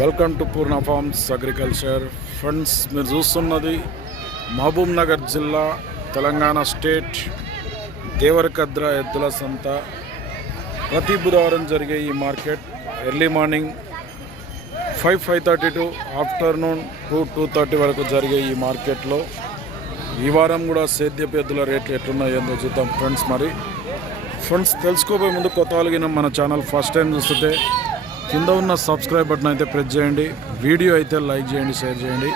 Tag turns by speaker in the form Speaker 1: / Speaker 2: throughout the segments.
Speaker 1: Welcome to Purna farms agriculture. Friends మీరు చూస్తున్నది మహబూబ్ నగర్ జిల్లా తెలంగాణ స్టేట్ దేవరకద్ర ఎద్దుల సంత. ప్రతి బుధవారం జరిగే ఈ market early morning five five thirty to afternoon two two thirty వరకు జరిగే ఈ మార్కెట్లో ఈ వారం కూడా సేద్యపు ఎద్దుల రేట్లు ఎట్లున్నాయో చూద్దాం ఫ్రెండ్స్ మరి. ఫ్రెండ్స్ తెలుసుకోబోయే ముందు కొత్త వాళ్ళగిన మన ఛానల్ ఫస్ట్ టైం చూస్తుంటే కింద ఉన్న సబ్స్క్రైబ్ బటన్ అయితే ప్రెస్ చేయండి వీడియో అయితే లైక్ చేయండి షేర్ చేయండి.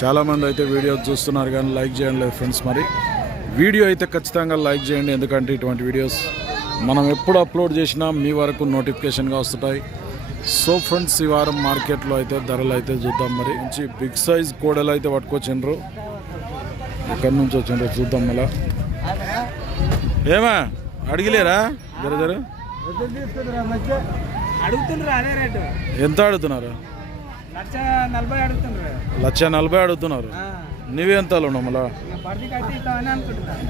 Speaker 1: చాలామంది అయితే వీడియో చూస్తున్నారు కానీ లైక్ చేయండి ఫ్రెండ్స్ మరి. వీడియో అయితే ఖచ్చితంగా లైక్ చేయండి ఎందుకంటే ఇటువంటి వీడియోస్ మనం ఎప్పుడు అప్లోడ్ చేసినా మీ వరకు నోటిఫికేషన్గా వస్తుంటాయి సో ఫ్రెండ్స్ ఈ వారం మార్కెట్లో అయితే ధరలు అయితే చూద్దాం మరి. మంచి బిగ్ సైజ్ కోడలు అయితే పట్టుకొచ్చిండ్రు. ఎక్కడి నుంచి వచ్చిండ్రు చూద్దాం మళ్ళా. ఏమా? అడిగిలేరా? జర జర.
Speaker 2: అడుగుతుండ్రు అదే రేటు.
Speaker 1: ఎంత అడుగుతున్నారు?
Speaker 2: లక్ష నలభై
Speaker 1: అడుగుతున్నారు.
Speaker 2: ఆ,
Speaker 1: నువ్వు ఎంత ఉన్నావు మళ్ళా?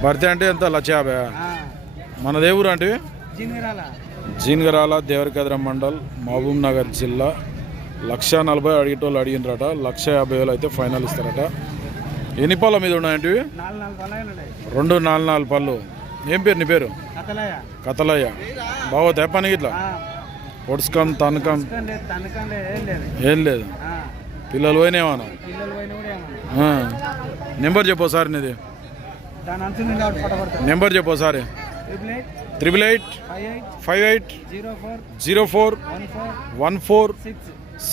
Speaker 1: భర్తీ అంటే ఎంత? లక్ష యాభై
Speaker 2: ఆ,
Speaker 1: మన దేవురు అంటే జీన్గరాల. దేవరకద్ర మండల్ మహబూబ్ నగర్ జిల్లా. లక్ష నలభై అడిగేటోళ్ళు అడిగినరట లక్ష యాభై వేలు అయితే ఫైనల్ ఇస్తారట. ఎన్ని పళ్ళ మీద ఉన్నాయంటివి
Speaker 2: నాలుగు నాలుగు పొలాలు ఉన్నాయి.
Speaker 1: రెండు నాలుగు నాలుగు పళ్ళు. ఏం పేరు నీ పేరు?
Speaker 2: కథలయ్య.
Speaker 1: బావో తెప్పని ఇట్లా పొడుచుకం తనకం
Speaker 2: ఏం లేదు.
Speaker 1: పిల్లలు పోయినేమన్నా
Speaker 2: పోయిన
Speaker 1: నెంబర్ చెప్పు సార్ నీది. నెంబర్ చెప్పు sir triple eight
Speaker 2: five eight zero four one four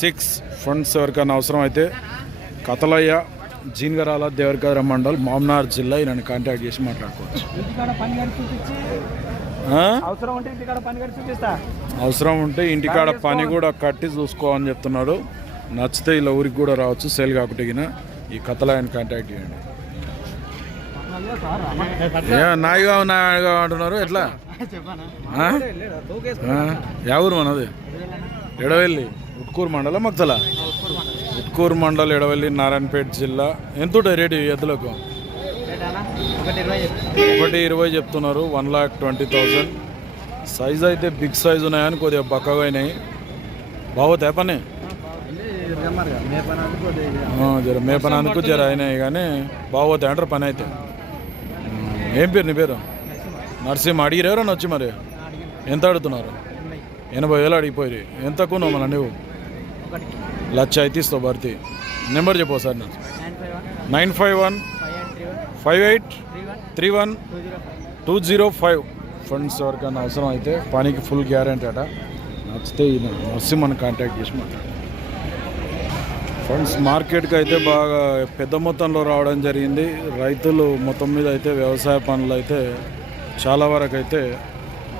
Speaker 2: six.
Speaker 1: Funds ఎవరికైనా అవసరం అయితే కథలయ్య జీన్గరాల దేవరకద్ర మండల్ మామ్నార్ జిల్లా నన్ను కాంటాక్ట్ చేసి మాట్లాడుకోవచ్చు?
Speaker 2: అవసరం ఉంటే ఇంటికాడ పని
Speaker 1: కూడా కట్టి చూసుకోమని చెప్తున్నాడు నచ్చితే ఇలా ఊరికి కూడా రావచ్చు. సేల్ కాకుండా ఈ కథలయ్యని కాంటాక్ట్ చేయండి. నాయిగా నాయిగా అంటున్నారు. ఎట్లా? యా ఊరు మనది? ఎడవెల్లి ఉట్కూరు మండలం మక్తల ఉట్కూరు మండలం ఎడవెల్లి నారాయణపేట జిల్లా. ఎంత రేటు ఎద్దులకు?
Speaker 2: ఒకటి ఇరవై
Speaker 1: చెప్తున్నారు. One lakh twenty thousand size అయితే బిగ్ సైజ్ ఉన్నాయని కొద్దిగా బక్కగా అయినాయి. బాగోతాయి పని జర మేపనందుకు జర అయినాయి కానీ బాగోతాయి అంటారు పని అయితే. ఏం పేరు నీ పేరు? నరసింహ. అడిగిరు ఎవరన్నా వచ్చి మరి? ఎంత అడుగుతున్నారు? ఎనభై వేలు అడిగిపోయి ఎంత కొన్నావు మన నువ్వు అయితే ఇస్తావు భర్తీ నెంబర్ చెప్పు సార్ నాకు.
Speaker 2: Nine five one.
Speaker 1: Five
Speaker 2: eight. Three one. Two zero five
Speaker 1: two zero five. Funds ఎవరికైనా అవసరం అయితే పనికి ఫుల్ గ్యారంటీ అట. నచ్చితే ఈ నరసింహని కాంటాక్ట్ చేసి మాట్లాడు. ఫండ్స్ మార్కెట్కి అయితే బాగా పెద్ద మొత్తంలో రావడం జరిగింది. రైతులు మొత్తం మీద అయితే వ్యవసాయ పనులు అయితే చాలా వరకు అయితే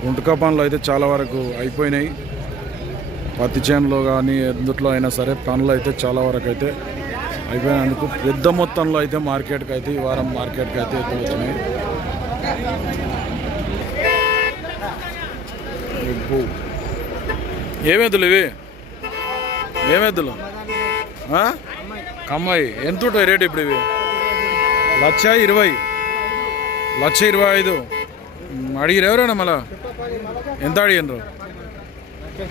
Speaker 1: గుంటక పనులు అయితే చాలా వరకు అయిపోయినాయి. పత్తి చేనులో కానీ ఎందుట్లో అయినా సరే పనులు అయితే చాలా వరకు అయితే అయిపోయినందుకు పెద్ద మొత్తంలో అయితే మార్కెట్కి అయితే ఈ వారం మార్కెట్కి అయితే ఎక్కువ వచ్చినాయి ఏమెద్దులు ఇవి? ఏమెద్దులు కమ్మాయి. ఎంత ఉంటాయి రేట్ ఇప్పుడు ఇవి? లక్ష ఇరవై. లక్ష ఇరవై ఐదు. అడిగిరు ఎవరైనా మళ్ళా? ఎంత అడిగినరు?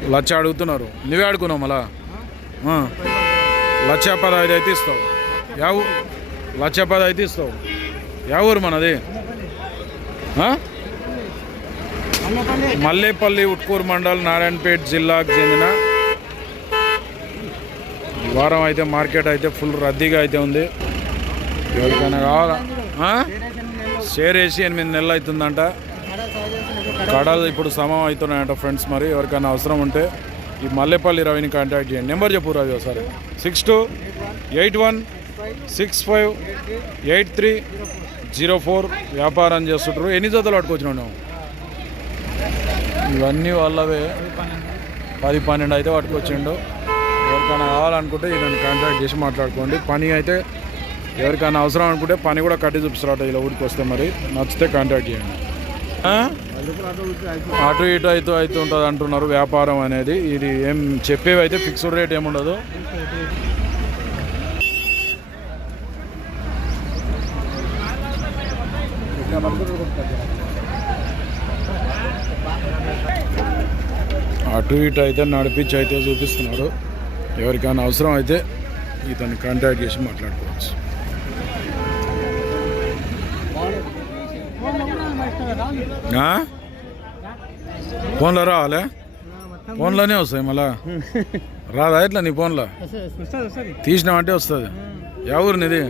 Speaker 1: లచ్చ అడుగుతున్నారు. నువ్వే అడుగున్నావు మళ్ళా? ఆ. లక్ష పదహైదు అయితే ఇస్తావు. యా ఊ- లక్ష పదహైదు ఇస్తావు. యా ఊరు మనది? మల్లేపల్లి ఉట్కూరు మండల్ నారాయణపేట జిల్లాకు చెందిన వారం అయితే మార్కెట్ అయితే ఫుల్ రద్దీగా అయితే ఉంది. ఎవరికైనా కావాలా? షేర్ వేసి ఎనిమిది నెలలు అవుతుందంట. కడాలు ఇప్పుడు సమం అవుతున్నాయంట ఫ్రెండ్స్ మరి. ఎవరికైనా అవసరం ఉంటే ఈ మల్లెపల్లి రవిని కాంటాక్ట్ చేయండి. నెంబర్ చెప్పు రవి ఒకసారి. Six two eight one six five eight three zero four వ్యాపారం చేస్తుంటారు. ఎన్ని జతలు పట్టుకొచ్చినావు నువ్వు? ఇవన్నీ వాళ్ళవే. పది పన్నెండు అయితే పట్టుకొచ్చిండు. ఎవరికైనా కావాలనుకుంటే ఈయనని కాంటాక్ట్ చేసి మాట్లాడుకోండి. పని అయితే ఎవరికైనా అవసరం అనుకుంటే పని కూడా కట్టి చూపిస్తారట ఇలా ఊరికి వస్తే మరి. నచ్చితే కాంటాక్ట్ చేయండి. అటు ఇటు అయితే అయితే ఉంటుంది అంటున్నారు వ్యాపారం అనేది. ఇది ఏం చెప్పేవి అయితే ఫిక్స్డ్ రేట్ ఏముండదు. అటు ఇటు అయితే నడిపించి అయితే చూపిస్తున్నారు. ఎవరికైనా అవసరం అయితే ఇతన్ని కాంటాక్ట్ చేసి మాట్లాడుకోవచ్చు. ఫోన్లో రావాలే ఫోన్లోనే వస్తాయి మళ్ళా. రాదా ఎట్లా నీ ఫోన్లో? తీసినామంటే వస్తుంది. ఎవరు ఊరు నీది?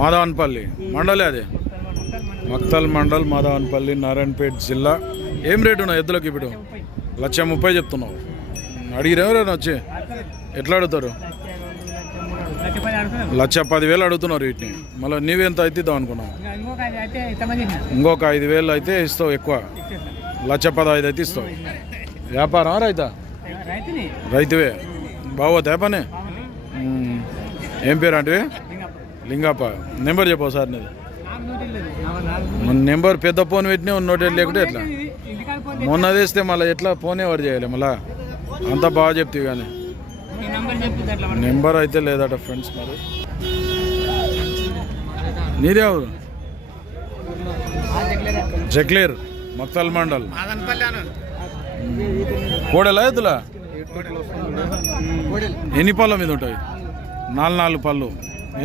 Speaker 1: మాధవన్పల్లి. మండలే అది. మక్తల్ మండల్ మాధవన్పల్లి నారాయణపేట జిల్లా. ఏం రేటు ఉన్నావు ఎద్దులకు ఇప్పుడు? లక్ష ముప్పై చెప్తున్నావు. అడిగిరెవరైనా వచ్చి? ఎట్లా అడుగుతారు? లక్ష పదివేలు అడుగుతున్నారు వీటిని. మళ్ళీ నీవెంత అయితే ఇద్దాం అనుకున్నావు? ఇంకొక ఐదు వేలు అయితే ఇస్తావు ఎక్కువ. లక్ష పదహైదు అయితే ఇస్తావు. వ్యాపారం రైతా? రైతువే. బాగోతా పని. ఏం పేరు అంటే లింగప్ప. నెంబర్ చెప్పవు సార్ నీది. మన నెంబర్ పెద్ద ఫోన్ పెట్టినా నోట్ లేకుంటే ఎట్లా? మొన్న తెస్తే మళ్ళీ ఎట్లా? ఫోన్ ఎవరు చేయాలి మళ్ళా? అంతా బాగా చెప్తావు కానీ. నెంబర్ అయితే లేదట ఫ్రెండ్స్ మరి. నీదే ఎవరు? జక్లేర్ మత్తల్ మండల్. కోడలా ఎద్దులా? ఎన్ని పళ్ళ మీద ఉంటాయి? నాలుగు నాలుగు పళ్ళు.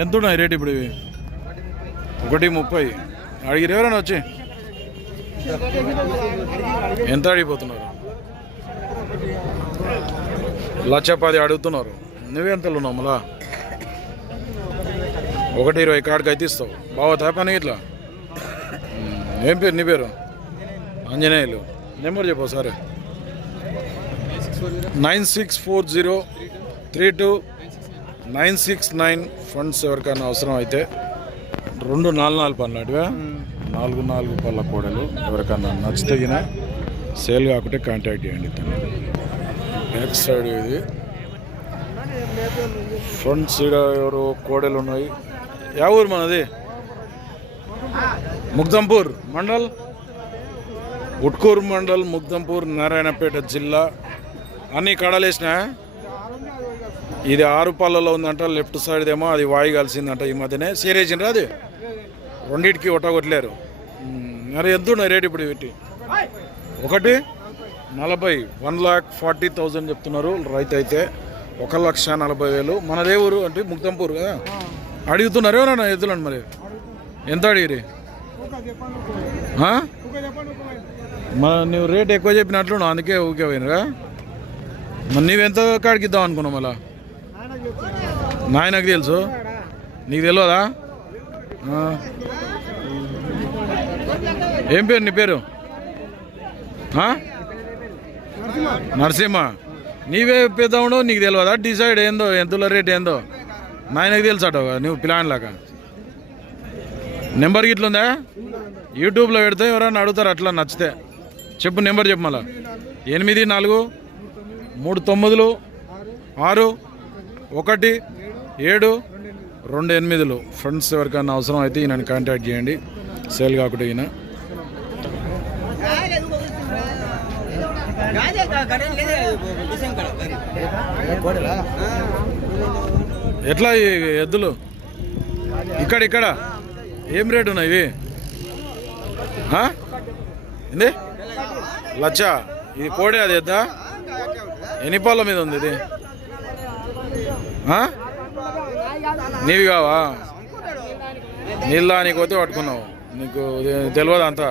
Speaker 1: ఎంత ఉన్నాయి రేట్ ఇప్పుడు ఇవి? ఒకటి ముప్పై. అడిగిరు ఎవరైనా వచ్చి? ఎంత అడిగిపోతున్నారు? లక్ష పది అడుగుతున్నారు నువ్వెంతలు ఉన్నావు మళ్ళా ఒకటి ఇరవై కాడికి అయితే ఇస్తావు. బాగా తేపని ఇట్లా? ఏం పేరు? నీ పేరు? ఆంజనేయులు. నెంబర్ చెప్పు సరే nine six four zero three two nine six nine funds ఎవరికైనా అవసరం అయితే రెండు నాలుగు నాలుగు పనులు అటువా నాలుగు నాలుగు పళ్ళ కోడలు ఎవరికైనా నచ్చితే సేల్ కాకుంటే కాంటాక్ట్ చేయండి తను బ్యాక్ సైడ్ ఇది. ఫ్రంట్ సైడ్ ఎవరు కోడలు ఉన్నాయి. యా ఊరు మనది? ముగ్దంపూర్ మండల్. ఉట్కూరు మండల్ ముగ్దంపూర్ నారాయణపేట జిల్లా. అన్నీ కడలేసినా ఇది ఆరు పళ్ళలో ఉందంట లెఫ్ట్ సైడ్ ఏమో అది వాయి కలిసిందంట ఈ మధ్యనే. సేరేసిండ్రా అది? రెండింటికి ఒట్టగొట్టలేరు. మ్మ్. మరి ఎంత ఉన్నాయి ఇప్పుడు పెట్టి ఒకటి? నలభై వన్ లాక్ ఫార్టీ థౌజండ్ చెప్తున్నారు రైతు అయితే ఒక లక్ష నలభై వేలు. మనదే ఊరు అంటే ముక్తంపూర్ కదా? అడుగుతున్నారు ఎవరన్నా ఎద్దులండి మరి? ఎంత అడిగిరి? మన నువ్వు రేట్ ఎక్కువ చెప్పినట్లు అందుకే ఊకే పోయినరా? మరి నువ్వెంత కాడికి ఇద్దాం అనుకున్నావు మళ్ళా? నాయనకు తెలుసు? నీకు తెలియదా. ఏం పేరు నీ పేరు? నరసింహ. నీవే పెద్దవుడు నీకు తెలియదా డిసైడ్ ఏందో ఎంతలో రేట్ ఏందో? నాయనకు తెలుసాట నువ్వు ప్లాన్ లాగా. నెంబర్ గిట్లుందా యూట్యూబ్లో పెడితే ఎవరైనా అడుగుతారు అట్లా నచ్చితే. చెప్పు నెంబర్ చెప్పు మళ్ళా. ఎనిమిది నాలుగు మూడు తొమ్మిదిలు ఆరు ఒకటి ఏడు రెండు ఎనిమిదిలు. ఫ్రెండ్స్ ఎవరికైనా అవసరం అయితే ఈయనని కాంటాక్ట్ చేయండి. సేల్ కాకుండా ఈయన. ఎట్లా ఈ ఎద్దులు? ఇక్కడ ఇక్కడ. ఏం రేటు ఉన్నాయి ఇవి? ఏంది? లచ్చ. ఇది కోడే అది ఎద్దా? ఎన్ని పాల మీద ఉంది ఇది? నీవి కావా? నీళ్ళ నీకు పోతే పట్టుకున్నావు. నీకు తెలియదు అంతా.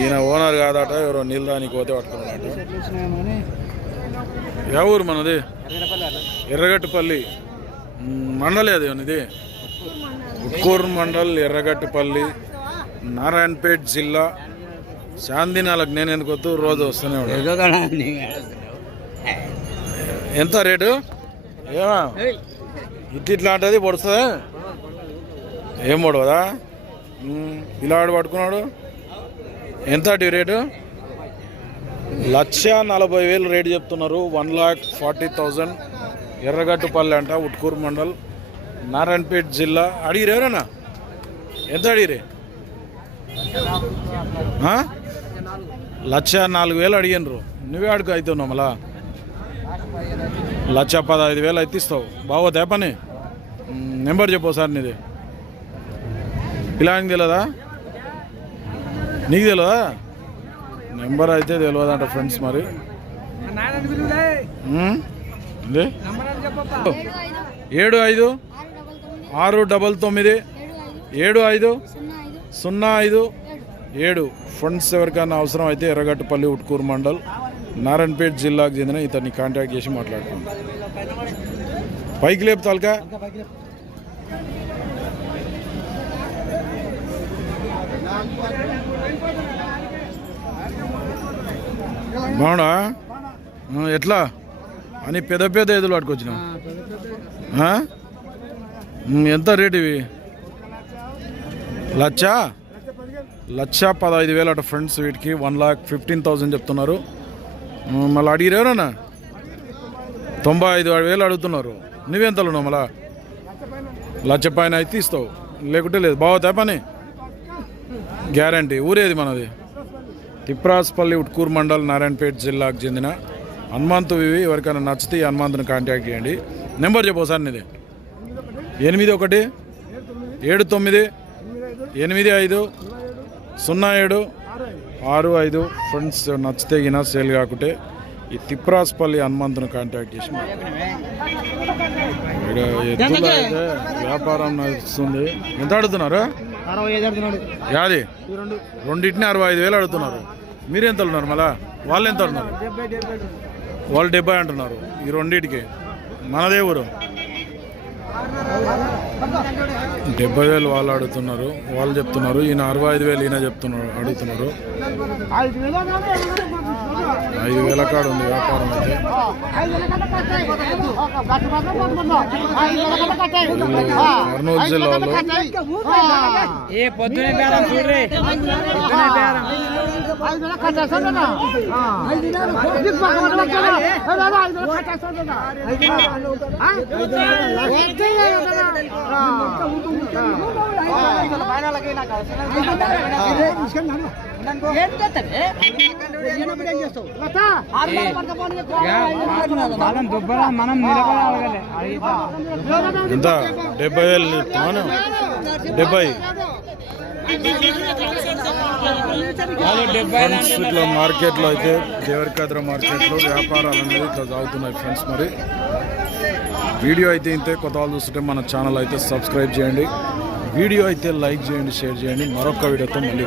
Speaker 1: ఈయన ఓనర్ కాదట ఎవరో నీళ్ళ నీకు పోతే పట్టుకున్నాడట. ఏ ఊరు మనది? ఎర్రగట్టుపల్లి. మండలే అది ఇది ఉక్కూరు మండల్ ఎర్రగట్టుపల్లి నారాయణపేట్ జిల్లా. శాంతినాలకు నేను ఎందుకు వద్దు? రోజు వస్తూనే ఉంటాను ఎంత రేటు? ఏమా? ఇట్ ఇట్లాంటిది పొడుస్తుందా? ఏం పొడవదా? పిల్లాడు పట్టుకున్నాడు? ఎంత రేటు? లక్ష నలభై వేలు రేటు చెప్తున్నారు. One lakh forty thousand. Erragattupalli అంట ఉట్కూరు మండల్ నారాయణపేట్ జిల్లా. అడిగిరు ఎవరన్నా? ఎంత అడిగిరే? లక్ష నాలుగు వేలు అడిగినరు. నువ్వే అడుగు అవుతున్నావు మళ్ళా. లక్ష పదహైదు వేలు అయితే ఇస్తావు. బావో పని నెంబర్ చెప్పు సార్ నీది. ఏం తెలియదా నీకు తెలియదా నెంబర్ అయితే తెలియదంట ఫ్రెండ్స్ మరి? ఏడు ఐదు ఆరు డబల్ తొమ్మిది ఏడు ఐదు సున్నా ఐదు ఏడు. ఫండ్స్ ఎవరికైనా అవసరం అయితే ఎర్రగట్టుపల్లి ఉట్కూరు మండల్ నారాయణపేట జిల్లాకు చెందిన ఇతన్ని కాంటాక్ట్ చేసి మాట్లాడుకోండి పైకి లేపు తాలకా. బాగున్నా ఎట్లా? అని పెద్ద పెద్ద ఎదులు పట్టుకొచ్చినా. ఎంత రేట్ ఇవి? లచ్చ? లక్ష పదహైదు వేలు అట ఫ్రెండ్స్ వీటికి. వన్ లాక్ ఫిఫ్టీన్ థౌజండ్ చెప్తున్నారు. మళ్ళీ అడిగిరేవరన్నా తొంభై ఐదు వేలు అడుగుతున్నారు. నువ్వెంతలు మళ్ళా? లచ్చ పైన అయితే ఇస్తావు లేకుంటే లేదు. బాగుతా పని గ్యారంటీ. ఊరేది మనది? తిప్రాస్పల్లి ఉట్కూరు మండల్ నారాయణపేట జిల్లాకు చెందిన హనుమంతు ఇవి ఎవరికైనా నచ్చితే ఈ హనుమంతుని కాంటాక్ట్ చేయండి. నెంబర్ చెప్పు సార్ నీది. ఎనిమిది ఒకటి ఏడు తొమ్మిది ఎనిమిది ఐదు సున్నా ఏడు ఆరు ఐదు. ఫ్రెండ్స్ నచ్చితే గిన సేల్ కాకుంటే ఈ తిప్రాస్పల్లి హనుమంతుని కాంటాక్ట్ చేసి ఇక్కడ ఎద్దుల అయితే వ్యాపారం నడుస్తుంది. ఎంత అడుగుతున్నారు యాది? రెండింటిని అరవై ఐదు వేలు అడుగుతున్నారు. మీరు ఎంత ఉన్నారు మళ్ళా? వాళ్ళు ఎంత ఉన్నారు వాళ్ళు డెబ్బై అంటున్నారు ఈ రెండింటికి. మనదే ఊరు డెబ్బై వేలు వాళ్ళు అడుగుతున్నారు. వాళ్ళు చెప్తున్నారు ఈయన అరవై ఐదు వేలు ఈయన చెప్తున్నారు అడుగుతున్నారు.
Speaker 2: ఐదు వేలు
Speaker 1: ఐదు కాడ ఉంది వ్యాపారం అయితే కర్నూలు జిల్లా వాళ్ళు
Speaker 2: ఏ పొద్దునే బేరం చూడ్రి పొద్దునే బేరం దుబ్బరా మనం
Speaker 1: ఎంత? డెబ్బై వేలు చెప్తున్నాను డెబ్బై. ఫ్రెండ్స్ ఇట్లా మార్కెట్లో అయితే దేవరికాద్ర మార్కెట్లో వ్యాపారాలు అనేది ఇట్లా సాగుతున్నాయి ఫ్రెండ్స్ మరి. వీడియో అయితే ఇంతే. కొత్త వాళ్ళు చూస్తుంటే మన ఛానల్ అయితే సబ్స్క్రైబ్ చేయండి. వీడియో అయితే లైక్ చేయండి షేర్ చేయండి. మరొక వీడియోతో మళ్ళీ